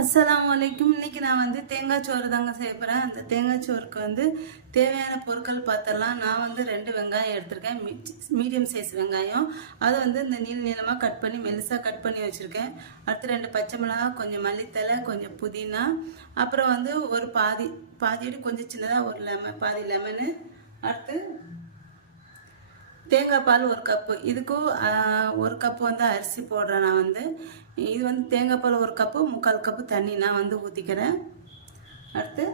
அஸ்ஸலாமு அலைக்கும். இன்னைக்கு நான் வந்து தேங்காய் சோறு தாங்க செய்ய போகிறேன். அந்த தேங்காய் சோறுக்கு வந்து தேவையான பொருட்கள் பார்த்துடலாம். நான் வந்து 2 வெங்காயம் எடுத்திருக்கேன், மீடியம் சைஸ் வெங்காயம். அதை வந்து இந்த நீளமாக கட் பண்ணி மெலிசாக கட் பண்ணி வச்சுருக்கேன். அடுத்து 2 பச்சை மிளகா, கொஞ்சம் மல்லித்தலை, கொஞ்சம் புதினா, அப்புறம் வந்து ஒரு பாதியோடு கொஞ்சம் சின்னதாக ஒரு பாதி லெமனு. அடுத்து தேங்காய் பால் 1 கப்பு. இதுக்கும் 1 கப்பு வந்து அரிசி போடுறேன். நான் வந்து இது வந்து தேங்காய் பால் 1 கப்பு, 3/4 கப்பு தண்ணி நான் வந்து ஊற்றிக்கிறேன். அடுத்து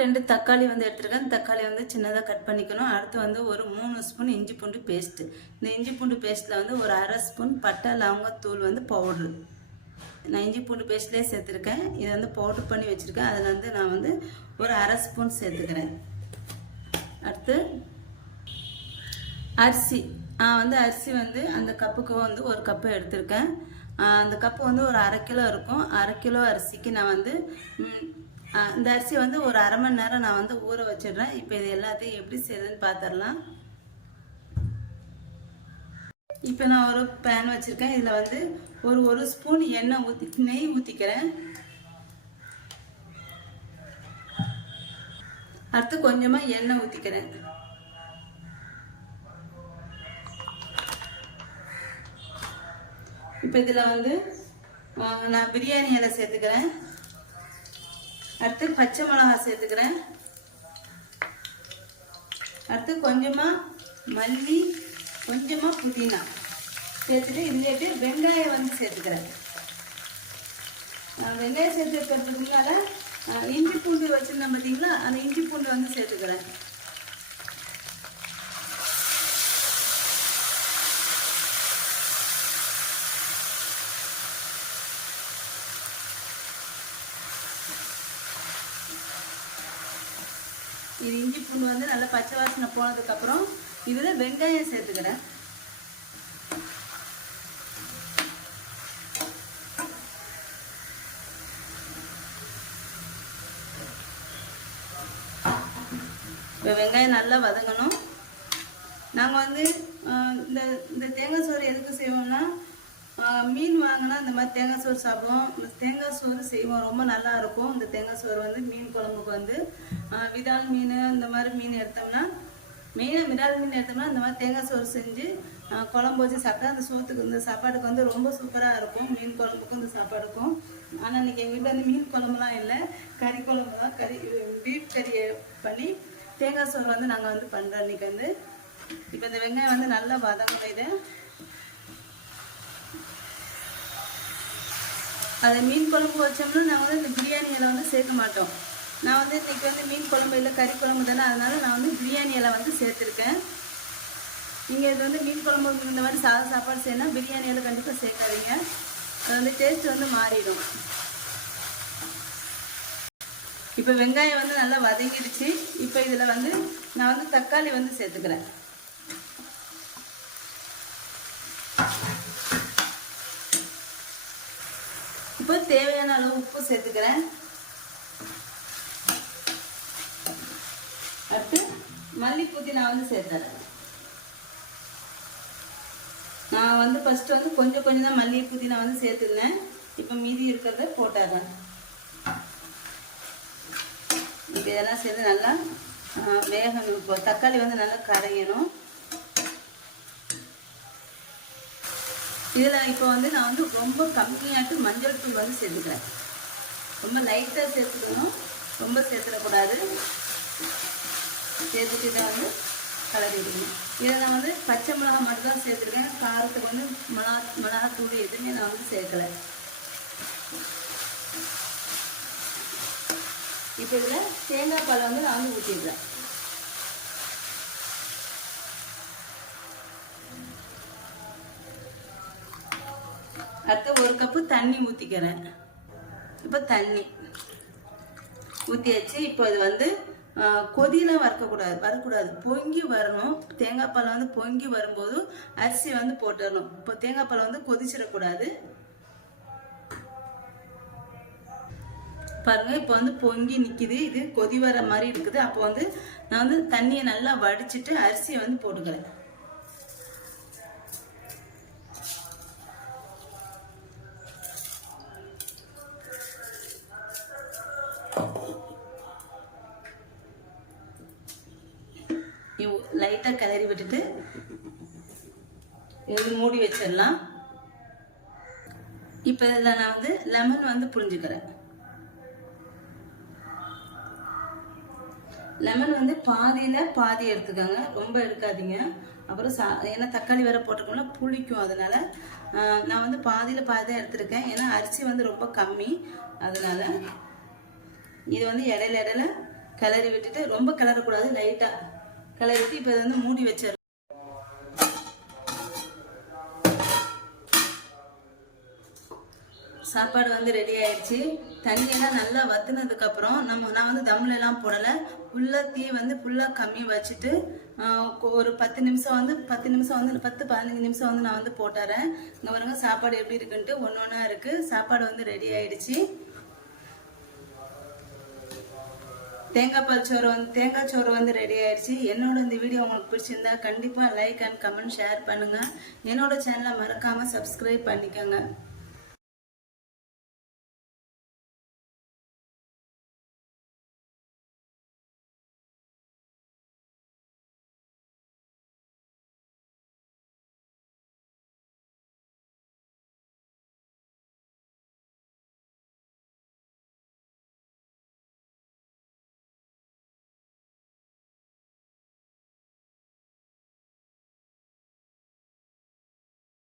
2 தக்காளி வந்து எடுத்துருக்கேன். தக்காளி வந்து சின்னதாக கட் பண்ணிக்கணும். அடுத்து வந்து ஒரு 3 ஸ்பூன் இஞ்சி பூண்டு பேஸ்ட்டு. இந்த இஞ்சி பூண்டு பேஸ்ட்டில் வந்து ஒரு 1/2 ஸ்பூன் பட்டை லவங்கத்தூள் வந்து பவுட்ரு. நான் இஞ்சி பூண்டு பேஸ்ட்லேயே சேர்த்துருக்கேன். இதை வந்து பவுட்ரு பண்ணி வச்சுருக்கேன். அதில் வந்து நான் வந்து ஒரு 1/2 ஸ்பூன் சேர்த்துக்கிறேன். அடுத்து அரிசி. அரிசி வந்து அந்த கப்புக்கு வந்து 1 கப்பு எடுத்திருக்கேன். அந்த கப்பு வந்து ஒரு 1/2 கிலோ இருக்கும். 1/2 கிலோ அரிசிக்கு நான் வந்து இந்த அரிசி வந்து ஒரு 1/2 மணி நேரம் நான் வந்து ஊற வச்சிடுறேன். இப்போ இது எல்லாத்தையும் எப்படி செய்யுதுன்னு பார்த்துடலாம். இப்போ நான் ஒரு பேன் வச்சுருக்கேன். இதில் வந்து ஒரு ஸ்பூன் நெய் ஊற்றிக்கிறேன். அடுத்து கொஞ்சமாக எண்ணெய் ஊற்றிக்கிறேன். இப்போ இதில் வந்து நான் பிரியாணி இலை சேர்த்துக்கிறேன். அடுத்து பச்சை மிளகா சேர்த்துக்கிறேன். அடுத்து கொஞ்சமாக மல்லி, கொஞ்சமாக புதினா சேர்த்துட்டு இதுலேட்டு வெங்காயம் வந்து சேர்த்துக்கிறேன். வெங்காயம் சேர்த்துக்கிறதுக்கு முன்னால் இஞ்சி பூண்டு வச்சுருந்தேன் பார்த்தீங்களா, அந்த இஞ்சி பூண்டு வந்து சேர்த்துக்கிறேன். இது இஞ்சி பூண்டு வந்து நல்லா பச்சை வாசனை போனதுக்கப்புறம் இதில் வெங்காயம் சேர்த்துக்கிறேன். இப்போ வெங்காயம் நல்லா வதங்கணும். நாங்கள் வந்து இந்த தேங்காய் சோறு எதுக்கு செய்வோம்னா, மீன் வாங்கினா இந்த மாதிரி தேங்காய் சோறு சாப்பிடுவோம். இந்த தேங்காய் சோறு செய்வோம், ரொம்ப நல்லா இருக்கும். இந்த தேங்காய் சோறு வந்து மீன் குழம்புக்கு வந்து விரால் மீன் இந்த மாதிரி மீன் எடுத்தோம்னா, மெயினாக விரால் மீன் எடுத்தோம்னா இந்த மாதிரி தேங்காய் சோறு செஞ்சு குழம்பு வச்சு சாப்பிட்டா அந்த சோத்துக்கு இந்த சாப்பாடுக்கு வந்து ரொம்ப சூப்பராக இருக்கும். மீன் குழம்புக்கும் இந்த சாப்பாடுக்கும். ஆனால் இன்றைக்கி எங்கள் வீட்டில் வந்து மீன் குழம்புலாம் இல்லை, கறி குழம்பு தான். பீஃப் கறியை பண்ணி தேங்காய் சோறு வந்து நாங்கள் வந்து பண்ணுறோம் இன்றைக்கி வந்து. இப்போ இந்த வெங்காயம் வந்து நல்லா வதங்கணும். இது அதை மீன் குழம்பு வச்சோம்னா நான் வந்து இந்த பிரியாணி இலை வந்து சேர்க்க மாட்டோம். நான் வந்து இன்றைக்கி வந்து மீன் குழம்பு இல்லை கறி குழம்பு தானே, அதனால் நான் வந்து பிரியாணி இலை வந்து சேர்த்துருக்கேன். நீங்கள் இது வந்து மீன் குழம்பு இந்த மாதிரி சாப்பாடு செய்யணும், பிரியாணி இலை கண்டிப்பாக சேர்க்காதீங்க. அது வந்து டேஸ்ட் வந்து மாறிடும். இப்போ வெங்காயம் வந்து நல்லா வதங்கிடுச்சு. இப்போ இதில் வந்து நான் வந்து தக்காளி வந்து சேர்த்துக்கிறேன். இப்போ தேவையான அளவு உப்பு சேர்த்துக்கிறேன். அடுத்து மல்லி புதினா வந்து சேர்த்துறேன். நான் வந்து ஃபஸ்ட்டு வந்து கொஞ்சம் தான் மல்லி புதினா வந்து சேர்த்துருந்தேன். இப்போ மீதி இருக்கிறத போட்டாதான். இப்போ இதெல்லாம் சேர்த்து நல்லா வேகணும். இப்போ தக்காளி வந்து நல்லா கரையணும். இதில் இப்போ வந்து நான் வந்து ரொம்ப கம்மியாட்டு மஞ்சள் தூள் வந்து சேர்த்துக்கிறேன். ரொம்ப லைட்டாக சேர்த்துக்கணும், ரொம்ப சேர்த்துடக்கூடாது. சேர்த்துட்டு தான் வந்து கலரிடணும். இதை நான் வந்து பச்சை மிளகா மட்டும் தான் சேர்த்துருக்கேன். காரத்துக்கு வந்து மிளகாத்தூள் எதுவுமே நான் வந்து சேர்க்கலை. இப்போ இதில் தேங்காய் பால் வந்து நான் வந்து ஊற்றிடுறேன். அடுத்து 1 கப்பு தண்ணி ஊற்றிக்கிறேன். இப்போ தண்ணி ஊற்றியாச்சு. இப்போ இது வந்து கொதியெலாம் வரக்கூடாது, பொங்கி வரணும். தேங்காய் பால் வந்து பொங்கி வரும்போது அரிசி வந்து போட்டுடணும். இப்போ தேங்காய் பால் வந்து கொதிச்சிடக்கூடாது. பாருங்க, இப்போ வந்து பொங்கி நிற்கிது. இது கொதி வர மாதிரி இருக்குது. அப்போ வந்து நான் வந்து தண்ணியை நல்லா வடிச்சிட்டு அரிசியை வந்து போட்டுக்கிறேன். லைட்டாக கிளறி விட்டுட்டு இது மூடி வச்சிடலாம். இப்போ இதில் நான் வந்து லெமன் வந்து புழிஞ்சுக்கிறேன். லெமன் வந்து பாதியில் பாதி எடுத்துக்கோங்க, ரொம்ப எடுக்காதீங்க. அப்புறம் ஏன்னா தக்காளி வேற போட்டிருக்கோம்ல புளிக்கும், அதனால நான் வந்து பாதியில் பாதி தான் எடுத்துருக்கேன். ஏன்னா அரிசி வந்து ரொம்ப கம்மி, அதனால இது வந்து இடையில கிளறி விட்டுட்டு, ரொம்ப கிளறக்கூடாது, லைட்டாக கிளறிட்டு இப்போ இதை வந்து மூடி வச்சிடலாம். சாப்பாடு வந்து ரெடி ஆயிடுச்சு. தண்ணியெல்லாம் நல்லா வத்துனதுக்கப்புறம் நான் வந்து தம்லெல்லாம் போடலை, ஃபுல்லாக தீ வந்து ஃபுல்லாக கம்மி வச்சுட்டு ஒரு 10 நிமிஷம் வந்து 10-15 நிமிஷம் வந்து நான் வந்து போட்டுறேன். இங்கே பாருங்க சாப்பாடு எப்படி இருக்குன்ட்டு ஒன்று ஒன்றா இருக்குது. சாப்பாடு வந்து ரெடி ஆயிடுச்சு. தேங்காய் சோறு வந்து ரெடி ஆயிடுச்சு. என்னோட இந்த வீடியோ உங்களுக்கு பிடிச்சிருந்தா கண்டிப்பாக லைக் அண்ட் கமெண்ட் ஷேர் பண்ணுங்கள். என்னோட சேனலை மறக்காமல் சப்ஸ்கிரைப் பண்ணிக்கோங்க.